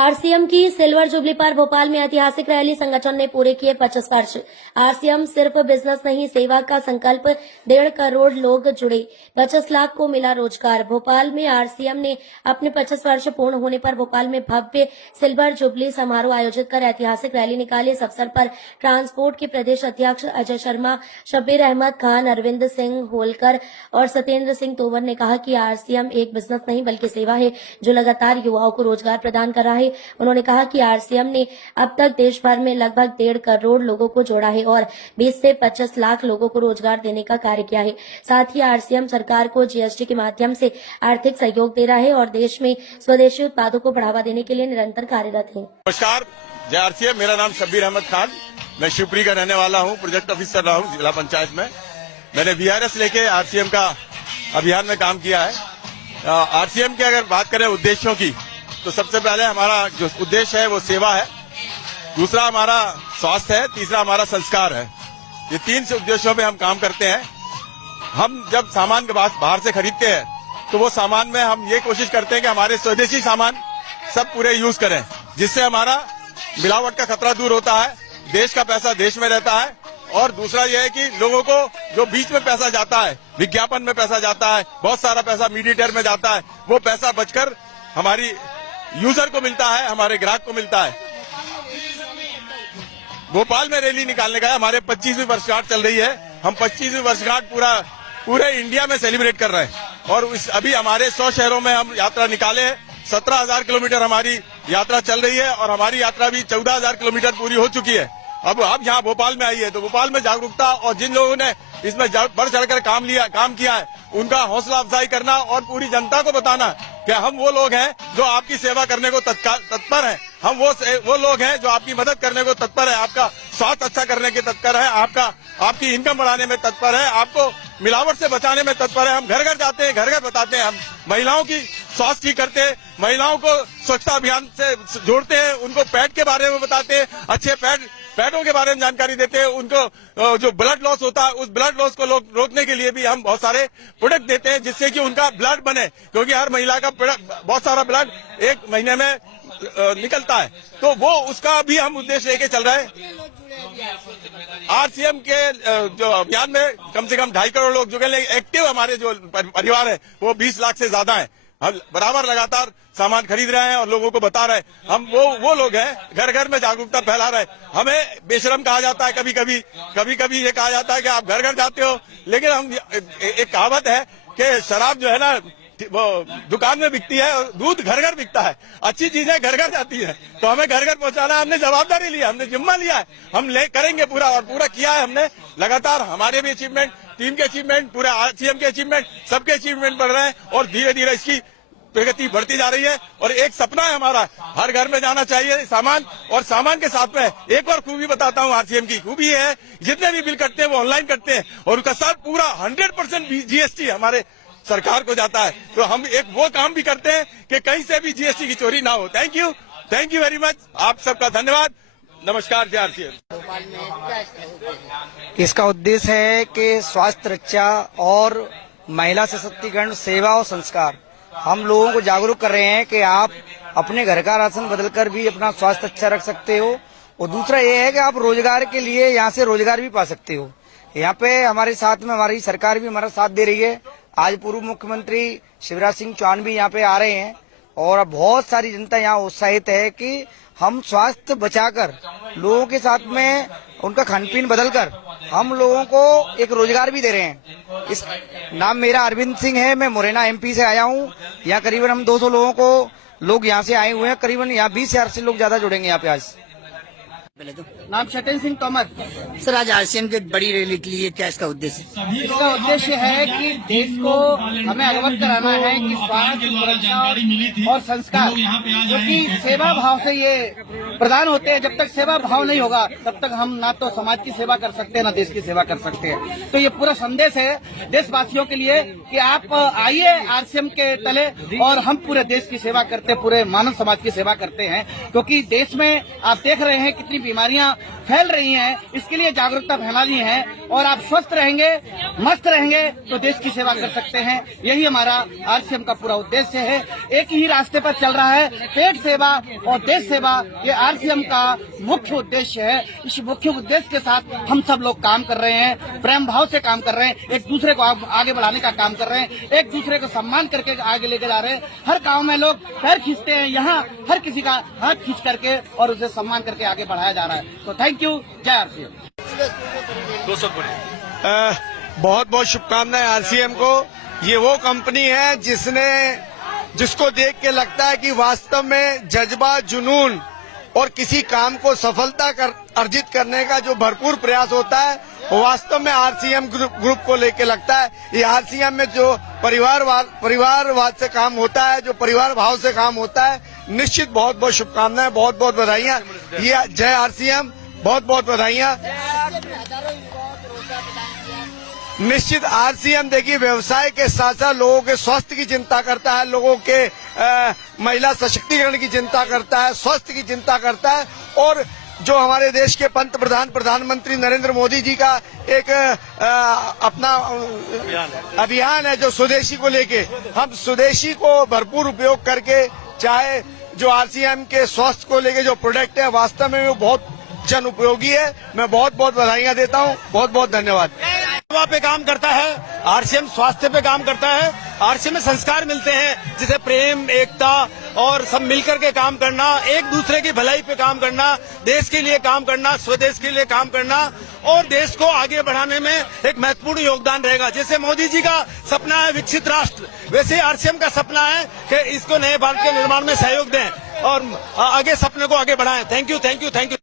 RCM की silver jubilee पर भोपाल में ऐतिहासिक रैली। संगठन ने पूरे किए 50 वर्ष। आरसीएम सिर्फ बिजनेस नहीं, सेवा का संकल्प। 1.5 करोड़ लोग जुड़े, 50 लाख को मिला रोजगार। भोपाल में आरसीएम ने अपने 50 वर्ष पूर्ण होने पर भोपाल में भव्य सिल्वर जुबली समारोह आयोजित कर ऐतिहासिक रैली निकाली। इस अवसर पर ट्रांसपोर्ट के प्रदेश अध्यक्ष अजय शर्मा, शब्बीर अहमद खान, अरविंद सिंह होलकर और सत्येंद्र सिंह तोमर ने कहा कि आरसीएम एक बिजनेस नहीं बल्कि सेवा है जो लगातार युवाओं को रोजगार प्रदान कर रहा है। उन्होंने कहा कि आरसीएम ने अब तक देश भर में लगभग 1.5 करोड़ लोगों को जोड़ा है और 20 से 25 लाख लोगों को रोजगार देने का कार्य किया है। साथ ही आरसीएम सरकार को जीएसटी के माध्यम से आर्थिक सहयोग दे रहा है और देश में स्वदेशी उत्पादों को बढ़ावा देने के लिए निरंतर कार्यरत है। नमस्कार, जय आरसीएम। मेरा नाम शब्बीर अहमद खान, मैं शिवपुरी का रहने वाला हूँ, प्रोजेक्ट ऑफिसर रहा हूँ जिला पंचायत में। मैंने वीआरएस लेके आरसीएम का अभियान में काम किया है। आरसीएम की अगर बात करें उद्देश्यों की, तो सबसे पहले हमारा जो उद्देश्य है वो सेवा है, दूसरा हमारा स्वास्थ्य है, तीसरा हमारा संस्कार है। ये 3 उद्देश्यों पे हम काम करते हैं। हम जब सामान के बाहर से खरीदते हैं तो वो सामान में हम ये कोशिश करते हैं कि हमारे स्वदेशी सामान सब पूरे यूज करें, जिससे हमारा मिलावट का खतरा दूर होता है, देश का पैसा देश में रहता है। और दूसरा ये है कि लोगों को जो बीच में पैसा जाता है, विज्ञापन में पैसा जाता है, बहुत सारा पैसा मीडिएटर में जाता है, वो पैसा बचकर हमारी यूजर को मिलता है, हमारे ग्राहक को मिलता है। भोपाल में रैली निकालने का हमारे 25वीं वर्षगांठ चल रही है। हम 25वीं वर्षगांठ पूरे इंडिया में सेलिब्रेट कर रहे हैं और अभी हमारे 100 शहरों में हम यात्रा निकाले हैं। 17,000 किलोमीटर हमारी यात्रा चल रही है और हमारी यात्रा भी 14,000 किलोमीटर पूरी हो चुकी है। अब यहाँ भोपाल में आई है तो भोपाल में जागरूकता और जिन लोगों ने इसमें बढ़ चढ़कर काम किया है उनका हौसला अफजाई करना और पूरी जनता को बताना कि हम वो लोग हैं जो आपकी सेवा करने को तत्पर हैं। हम वो लोग हैं जो आपकी मदद करने को तत्पर है, आपका स्वास्थ्य अच्छा करने के तत्पर है, आपकी इनकम बढ़ाने में तत्पर है, आपको मिलावट से बचाने में तत्पर है। हम घर घर जाते हैं, घर घर बताते हैं, हम महिलाओं की स्वास्थ्य ठीक करते हैं, महिलाओं को स्वच्छता अभियान से जोड़ते हैं, उनको पैड के बारे में बताते हैं, अच्छे पैडों के बारे में जानकारी देते हैं। उनको जो ब्लड लॉस होता है उस ब्लड लॉस को रोकने के लिए भी हम बहुत सारे प्रोडक्ट देते हैं जिससे कि उनका ब्लड बने, क्योंकि हर महिला का बहुत सारा ब्लड एक महीने में निकलता है। तो वो उसका भी हम उद्देश्य लेके चल रहे हैं। आरसीएम के जो अभियान में कम से कम 2.5 करोड़ लोग जुड़े। एक्टिव हमारे जो परिवार है वो 20 लाख से ज्यादा है। हम बराबर लगातार सामान खरीद रहे हैं और लोगों को बता रहे हैं। हम वो लोग हैं, घर घर में जागरूकता फैला रहे हैं। हमें बेशरम कहा जाता है, कभी कभी ये कहा जाता है कि आप घर घर जाते हो, लेकिन हम एक कहावत है कि शराब जो है ना वो दुकान में बिकती है और दूध घर घर बिकता है। अच्छी चीजें घर घर जाती है, तो हमें घर घर पहुंचाना हमने जवाबदारी लिया, हमने जिम्मा लिया है, हम करेंगे पूरा और पूरा किया है हमने। लगातार हमारे भी अचीवमेंट, टीम के अचीवमेंट, पूरे आरसीएम के अचीवमेंट, सबके अचीवमेंट बढ़ रहे हैं और धीरे धीरे इसकी प्रगति बढ़ती जा रही है। और एक सपना है हमारा, हर घर में जाना चाहिए सामान, और सामान के साथ में एक और खूबी बताता हूँ। आरसीएम की खूबी है, जितने भी बिल कटते हैं वो ऑनलाइन कटते हैं और उसका सब पूरा 100% जीएसटी हमारे सरकार को जाता है। तो हम एक वो काम भी करते हैं कि कहीं से भी जीएसटी की चोरी ना हो। थैंक यू वेरी मच, आप सबका धन्यवाद। नमस्कार, जय आरसीएम। इसका उद्देश्य है कि स्वास्थ्य रक्षा और महिला सशक्तिकरण, सेवा और संस्कार। हम लोगों को जागरूक कर रहे हैं कि आप अपने घर का राशन बदलकर भी अपना स्वास्थ्य अच्छा रख सकते हो, और दूसरा ये है कि आप रोजगार के लिए यहाँ से रोजगार भी पा सकते हो। यहाँ पे हमारे साथ में हमारी सरकार भी हमारा साथ दे रही है। आज पूर्व मुख्यमंत्री शिवराज सिंह चौहान भी यहाँ पे आ रहे हैं और बहुत सारी जनता यहाँ उत्साहित है कि हम स्वास्थ्य बचाकर लोगों के साथ में उनका खान पीन बदलकर हम लोगों को एक रोजगार भी दे रहे हैं। इस नाम मेरा अरविंद सिंह है, मैं मुरैना एमपी से आया हूँ। यहाँ करीबन हम 200 लोग यहाँ से आए हुए हैं। करीबन यहाँ 20,000 से लोग ज्यादा जुड़ेंगे यहाँ पे आज। नाम सत्येंद्र सिंह तोमर। सर, आज आरसीएम की बड़ी रैली के लिए क्या इसका उद्देश्य? इसका उद्देश्य है कि देश को हमें अवगत कराना है कि स्वास्थ्य, सुरक्षा और संस्कार, क्योंकि सेवा भाव से ये प्रदान होते हैं। जब तक सेवा भाव नहीं होगा तब तक हम ना तो समाज की सेवा कर सकते हैं ना देश की सेवा कर सकते हैं। तो ये पूरा संदेश है देशवासियों के लिए कि आप आइए आरसीएम के तले और हम पूरे देश की सेवा करते, पूरे मानव समाज की सेवा करते हैं। क्योंकि देश में आप देख रहे हैं कितनी बीमारियां फैल रही हैं, इसके लिए जागरूकता फैलानी है। और आप स्वस्थ रहेंगे, मस्त रहेंगे तो देश की सेवा कर सकते हैं। यही हमारा आरसीएम का पूरा उद्देश्य है। एक ही रास्ते पर चल रहा है, पेट सेवा और देश सेवा, ये आरसीएम का मुख्य उद्देश्य है। इस मुख्य उद्देश्य के साथ हम सब लोग काम कर रहे हैं, प्रेम भाव से काम कर रहे हैं, एक दूसरे को आगे बढ़ाने का काम कर रहे हैं, एक दूसरे को सम्मान करके आगे लेके जा रहे हैं। हर गांव में लोग पैर खींचते हैं, यहाँ हर किसी का हाथ खींच करके और उसे सम्मान करके आगे बढ़ाया जा रहा है। तो थैंक यू, जय आरसीएम। बहुत बहुत शुभकामनाएं आरसीएम को। ये वो कंपनी है जिसको देख के लगता है कि वास्तव में जज्बा, जुनून और किसी काम को सफलता अर्जित करने का जो भरपूर प्रयास होता है, वो वास्तव में आरसीएम ग्रुप को लेके लगता है। ये आरसीएम में जो परिवारवाद से काम होता है, जो परिवार भाव से काम होता है, निश्चित बहुत बहुत शुभकामनाएं, बहुत बहुत बधाइयां। ये जय आरसीएम, बहुत बहुत बधाइयां। निश्चित आरसीएम देखिए व्यवसाय के साथ साथ लोगों के स्वास्थ्य की चिंता करता है, लोगों के महिला सशक्तिकरण की चिंता करता है, स्वास्थ्य की चिंता करता है। और जो हमारे देश के प्रधानमंत्री नरेंद्र मोदी जी का एक अपना अभियान है जो स्वदेशी को लेके, हम स्वदेशी को भरपूर उपयोग करके, चाहे जो आरसीएम के स्वास्थ्य को लेके जो प्रोडक्ट है, वास्तव में वो बहुत जन उपयोगी है। मैं बहुत बहुत बधाइयां देता हूं, बहुत बहुत धन्यवाद। सेवा पे काम करता है, आरसीएम स्वास्थ्य पे काम करता है। आरसीएम में संस्कार मिलते हैं, जैसे प्रेम, एकता और सब मिलकर के काम करना, एक दूसरे की भलाई पे काम करना, देश के लिए काम करना, स्वदेश के लिए काम करना और देश को आगे बढ़ाने में एक महत्वपूर्ण योगदान रहेगा। जैसे मोदी जी का सपना है विकसित राष्ट्र, वैसे आरसीएम का सपना है कि इसको नए भारत के निर्माण में सहयोग दें और आगे सपने को आगे बढ़ाएं। Thank you, thank you, thank you.